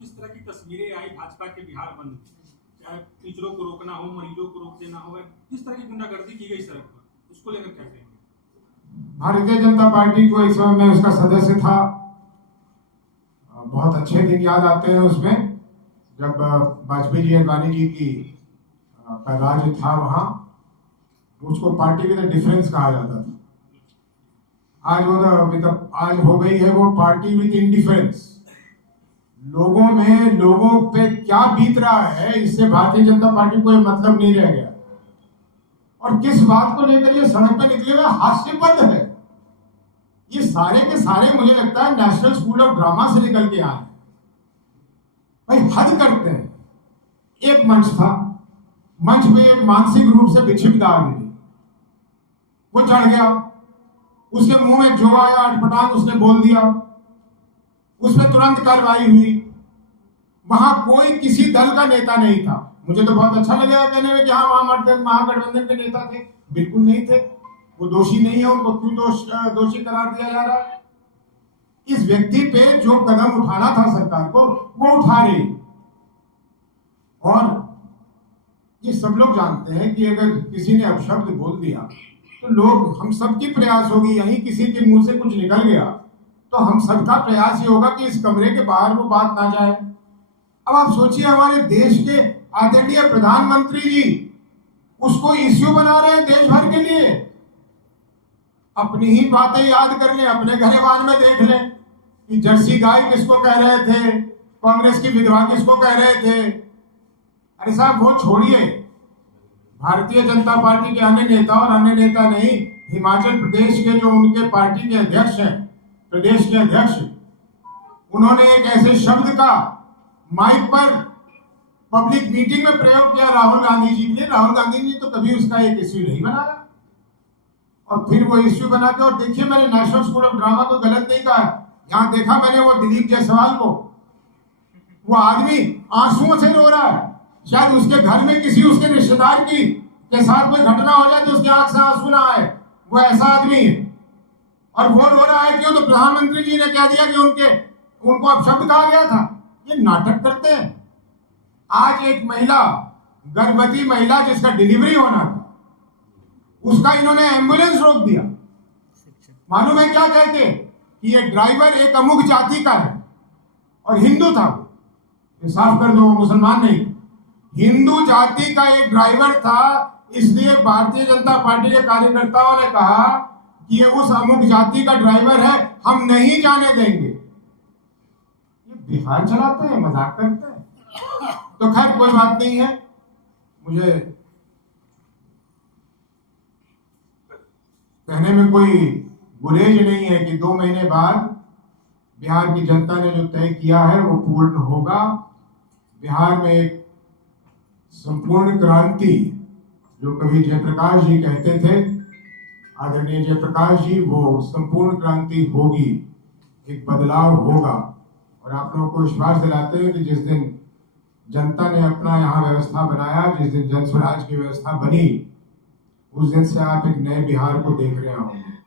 इस तरह की तस्वीरें आई भाजपा के बिहार बंद में, चाहे टीचरों को रोकना हो, मरीजों को रोक देना हो, जिस तरह की गुंडागर्दी की गई सड़क पर, उसको लेकर क्या कहेंगे? भारतीय जनता पार्टी को इस समय मैं उसका सदस्य था। बहुत अच्छे दिन याद आते हैं उसमें, जब वाजपेयी जी अडवाणी जी की पैदाइश जो था वहां, उसको पार्टी विद डिफरेंस कहा जाता था। आज हो गई है वो पार्टी विद इंडिफरेंस। लोगों में लोगों पे क्या बीत रहा है, इससे भारतीय जनता पार्टी को मतलब नहीं रह गया। और किस बात को लेकर ये सड़क पे निकले हुए हास्यास्पद है। ये सारे के सारे मुझे लगता है नेशनल स्कूल ऑफ ड्रामा से निकल के आए। भाई हद करते हैं। एक मंच था, मंच पे एक मानसिक रूप से विक्षिप्त आदमी, वो चढ़ गया, उसके मुंह में जो आया अटपटांग उसने बोल दिया, उसमें तुरंत कार्रवाई हुई। वहां कोई किसी दल का नेता नहीं था। मुझे तो बहुत अच्छा लगेगा कहने में कि हाँ वहां महागठबंधन के नेता थे। बिल्कुल नहीं थे। वो दोषी नहीं है, उनको क्यों दोषी करार दिया जा रहा है? इस व्यक्ति पे जो कदम उठाना था सरकार को, वो उठा रही। और ये सब लोग जानते हैं कि अगर किसी ने अपशब्द बोल दिया तो लोग, हम सबकी प्रयास होगी, यहीं किसी के मुंह से कुछ निकल गया तो हम सबका प्रयास ये होगा कि इस कमरे के बाहर वो बात ना जाए। अब आप सोचिए, हमारे देश के आदरणीय प्रधानमंत्री जी उसको इश्यू बना रहे हैं देश भर के लिए। अपनी ही बातें याद कर ले, अपने घरेवाल में देख ले कि जर्सी गाय किसको कह रहे थे, कांग्रेस की विधवा किसको कह रहे थे। अरे साहब वो छोड़िए, भारतीय जनता पार्टी के अन्य नेता, और अन्य नेता नहीं, हिमाचल प्रदेश के जो उनके पार्टी के अध्यक्ष हैं, प्रदेश के अध्यक्ष, उन्होंने एक ऐसे शब्द का माइक पर पब्लिक मीटिंग में प्रयोग किया राहुल गांधी जी ने। राहुल गांधी जी तो कभी उसका एक इश्यू नहीं बनाया, और फिर वो इश्यू बना के, और देखिए मैंने नेशनल स्कूल ऑफ ड्रामा को गलत नहीं कहा। यहां देखा मैंने वो दिलीप जायसवाल को, वो आदमी आंसुओं से रो रहा है। शायद उसके घर में किसी उसके रिश्तेदार की के साथ कोई घटना हो जाए तो उसकी आंख से आंसू ना आए, वो ऐसा आदमी है। और वो रो रहा है क्यों? तो प्रधानमंत्री जी ने कह दिया कि उनको अपशब्द कहा गया था। ये नाटक करते हैं। आज एक महिला, गर्भवती महिला जिसका डिलीवरी होना था, उसका इन्होंने एम्बुलेंस रोक दिया। मालूम है क्या कहते? कि ये ड्राइवर एक अमुक जाति का है और हिंदू था। ये साफ कर दो, मुसलमान नहीं, हिंदू जाति का एक ड्राइवर था। इसलिए भारतीय जनता पार्टी के कार्यकर्ताओं ने कहा कि ये उस अमुक जाति का ड्राइवर है, हम नहीं जाने देंगे। ये बिहार चलाते हैं, मजाक करते हैं। तो खैर कोई बात नहीं है। मुझे कहने में कोई गुरेज नहीं है कि 2 महीने बाद बिहार की जनता ने जो तय किया है वो पूर्ण होगा। बिहार में एक संपूर्ण क्रांति, जो कभी जयप्रकाश जी कहते थे, आदरणीय जयप्रकाश जी, वो संपूर्ण क्रांति होगी, एक बदलाव होगा। और आप लोगों को विश्वास दिलाते हैं कि जिस दिन जनता ने अपना यहाँ व्यवस्था बनाया, जिस दिन जन स्वराज की व्यवस्था बनी, उस दिन से आप एक नए बिहार को देख रहे होंगे।